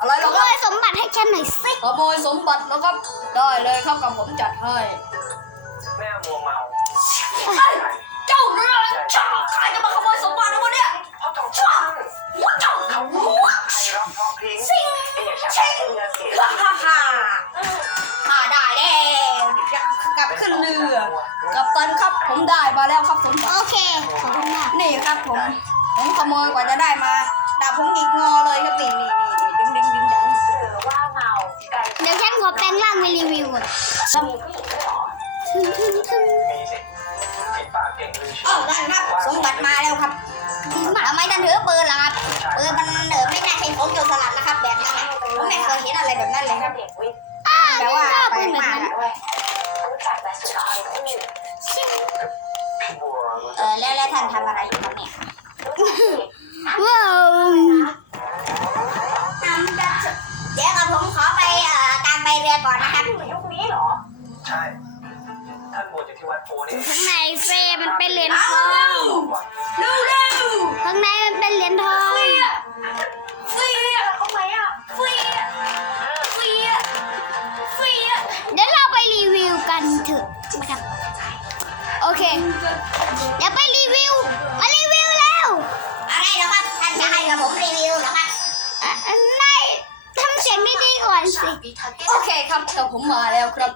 อะไรเหรขอโมครับยสมบัติให้ฉันหน่อยสิขโมยสมบัติแล้วครับ ได้เลยครับกับผมจัดให้ แม่มัวเมาเจ้าเรือจ้าใครจะมาขโมยสมบัติแล้ววะเนี่ยพ่อต้องช่วยหัวเจ้าเขาหัวใครรับพ่อพริ้งซิงไอ้อย่าชักชิงเงินเสียฮ่าฮ่าฮ่าฮ่าได้แล้วกลับขึ้นเรือกับตันครับผมได้มาแล้วครับสมบัติโอเค ขอบคุณมากนี่ครับผม ผมขโมยกว่าจะได้มาดาบผมหงิกงอเลยครับนี่นี่นี่ เดี๋ยวฉันขอแปลงร่างไปรีวิวก่อนมีผู้หญิงด้วยเหรอทึ่งทึ่งทึ่งมีสิปิดปากเก่งลืออ้าวได้ครับสมบัติมาแล้วครับดีมากทำไมท่านถือปืนล่ะครับปืนมันเออไม่น่าใช่ของโจรสลัดนะครับ แบบนั้นนะผมไม่เคยเห็นอะไรแบบนั้นเลยครับเด็กวิทย์อ่าแปลไม่ว่าชอบแปลปืนกแบบมากนั้นอะด้วยรู้จักแต่สุดท้ายไม่มีชิ่งพี่บัวรู้เอจักอแล้วแล้วท่านทำอะไรอยู่ครับ ที่วัดโพนี่ข้างในเฟรมมันเป็นเหรียญทเอาองเร็วเร็วเร็วข้างในมันเป็นเหรียญทองเฟียเฟียเขาไหมอะเฟียเฟียเฟียเดี๋ยวเราไปรีวิวกันเถอะนะครับโอเคเดี๋ยวไปรีวิวมารีวิวแล้วอะไรเหรอครับท่านจะให้กับผมรีวิวเหรอครับอะอะน อนสิโอเคครับเดี๋ยวผมมาแล้วครับ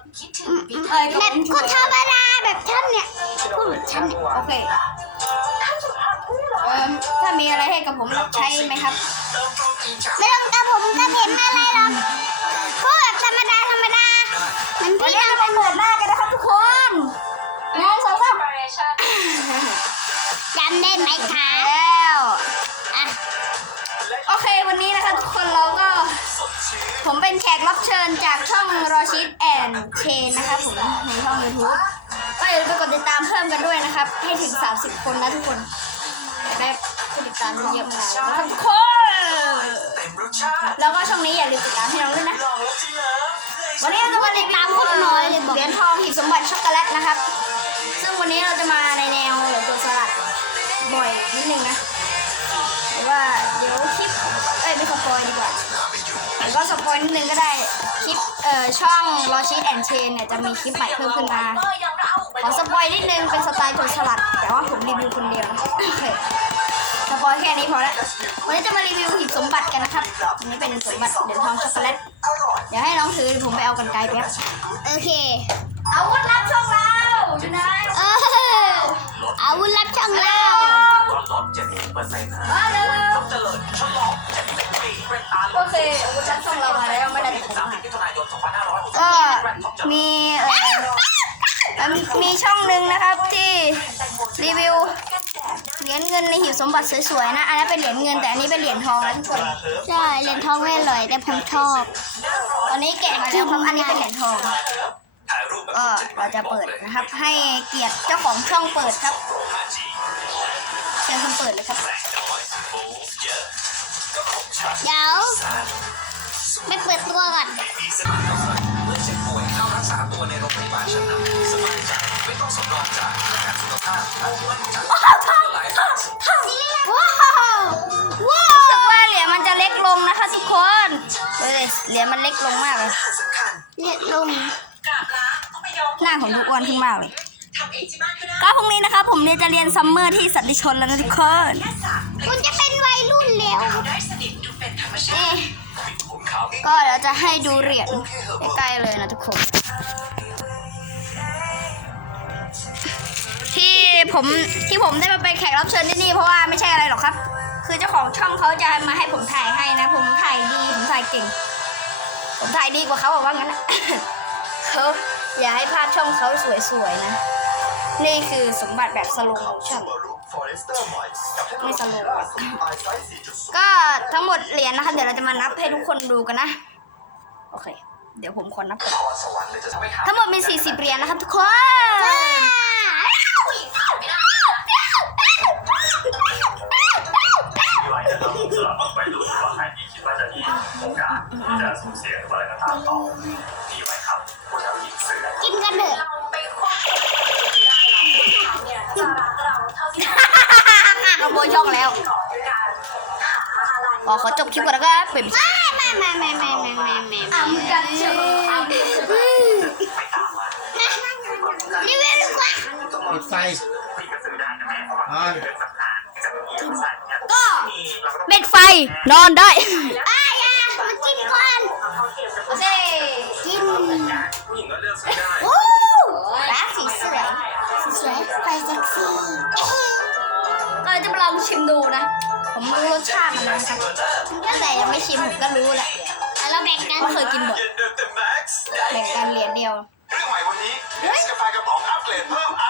เอ้ยแบบก็ธรรมดาแบบท่านเนี่ยพูดแบบท่านเนี่ยโอเคเอ่อถ้ามีอะไรให้กับผมรับใช้ไหมครับ ไม่ต้องกระผมกระเห็นอะไรหรอกพูดแบบธรรมดาธรรมดาเหมันวันพี่นี้ทำเราไปเปิดหน้ากันนะครับทุกคน ในช่องยูทูบก็อย่าลืมไปกดติดตามเพิ่มกันด้วยนะครับ ให้ถึง 30 คนนะทุกคนได้ผู้ติดตามเยอะๆมากนะทุกคนแล้วก็ช่องนี้อย่าลืมติดตามให้น้องด้วยนะ วันนี้เราจะมาติดตามพูดน้อยเหรียญทองหีบสมบัติช็อกโกแลตนะครับ ซึ่งวันนี้เราจะมาในแนวเหลือตัวสลัดบ่อยนิดนึงนะแต่ว่าเดี๋ยวคลิปเอ้ยไม่สปอยดีกว่า ก็สปอยนิดนึงก็ได้คลิปเอ่อช่องรอชีตแอนเชนเนี่ยจะมีคลิปใหม่เพิ่มขึ้นมา ขอสปอยนิดนึงเป็นสไตล์ตัวสลัด แต่ว่าผมรีวิวคนเดียวนะโอเคสปอยแค่นี้พอละวันนี้จะมารีวิวหีบสมบัติกันนะครับอันนี้เป็นสมบัติเหรียญทองช็อกโกแลตอร่อยเดี๋ยวให้น้องถือผมไปเอากันไกลแป๊บโอเคอาวุธลับช่องเราอยู่ไหนเอออาวุธลับช่องเราก็ลดเจ็ดสิบเปอร์เซ็นต์นะมาเร็วเจริญฉลอง โอเคอาวุธลับช่องเรามาแล้วไม่ได้แต่ผมสามมาสิบมิถุนายนสองพันห้าร้อยก็มีเอ่อมีช่องหนึ่งนะครับที่รีวิวเหรียญเงินในหีบสมบัติสวยๆนะ อันนั้นเป็นเหรียญเงินแต่อันนี้เป็นเหรียญทองนะทุกคนใช่เหรียญทองไม่อร่อยแต่ผมชอบตอนนี้แกะมาแล้วครับอันนี้เป็นเหรียญทองก็เราจะเปิดนะครับ ให้เกียรติเจ้าของช่องเปิดครับเชิญคนเปิดเลยครับ เยอะก็ของฉันเดี๋ยวไม่เปิดตัวก่อนมีสมัครก็เคยเมื่อเจ็บป่วยเข้ารักษาตัวในโรงพยาบาลชั้นนำสบายใจไม่ต้องสำรองจ่ายประกันสุขภาพและที่ว่าจากหลายฝ่ายสุดว้าวว้ารู้สึวกว่าเหรียญมันจะเล็กลงนะคะทุกคนเฮ้ยเหรียญมันเล็กลงมากเลยสำคัญเรียกลงหน้าของทุกวันขึ้นมากเลยทำเองที่บ้านก็ได้ก็พรุ่งนี้นะครับผมเนี่ยจะเรียนซัมเมอร์ที่สันติชนแล้วนะทุกคน คุณจะเป็นวัยรุ่นแล้วได้สนิทดูเป็นธรรมชาตินี่ผมขาวก็เดี๋ยวจะให้ดูเหรียญใกล้ๆเลยนะทุกคน ที่ผมที่ผมได้มาเป็นแขกรับเชิญที่นี่เพราะว่าไม่ใช่อะไรหรอกครับ คือเจ้าของช่องเขาจะมาให้ผมถ่ายให้นะ ผมถ่ายดีผมถ่ายเก่ง ผมถ่ายดีกว่าเขาบอกว่างั้นนะเขาอย่าให้ภาพช่องเขาสวยๆนะ นี่คือสมบัติแบบสโลโมชั่น ไม่สโลว์อะก็ทั้งหมดเหรียญนะคะ เดี๋ยวเราจะมานับให้ทุกคนดูกันนะ โอเค เดี๋ยวผมขอนับก่อนพรสวรรค์เลยจะไปหาทั้งหมดมี 40 เหรียญนะครับทุกคนที่ไว้จะต้องสำหรับวัยรุ่นว่าใครที่คิดว่าจะมีโอกาสที่จะสูญเสียหรือว่าอะไรก็ตามต่อ ช่องแล้วอ๋ขอจบคลิปก่อนนะครับเป็น ไม่ไม่ไม่ไม่ไม่ไม่ไม่ไม่ไม่กันเชื่อนี่ไม่รู้ว่าปิดไฟนอนก็เป็นไฟนอนได้ อ้ายอะมากินก่อนโอเคกินโอ้ องชิมดูนะ ผมไม่รู้รสชาติมันนะครับตั้งแต่ยังไม่ชิมผมก็รู้แหละแล้วเราแบ่งกันเคยกินหมดแบ่งกันเหรียญเดียว เรื่องใหม่วันนี้เนสกาแฟกระป๋องอัพเกรดเพิ่มอ่า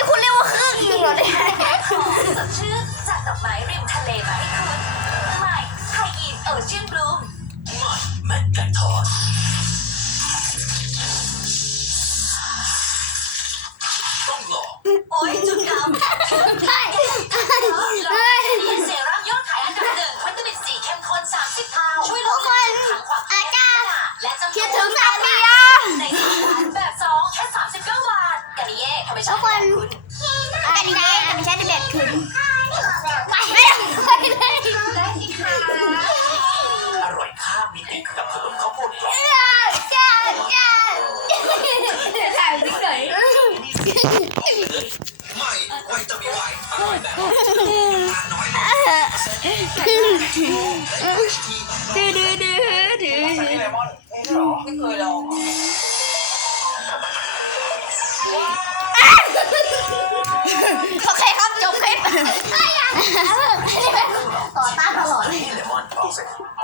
Bowser.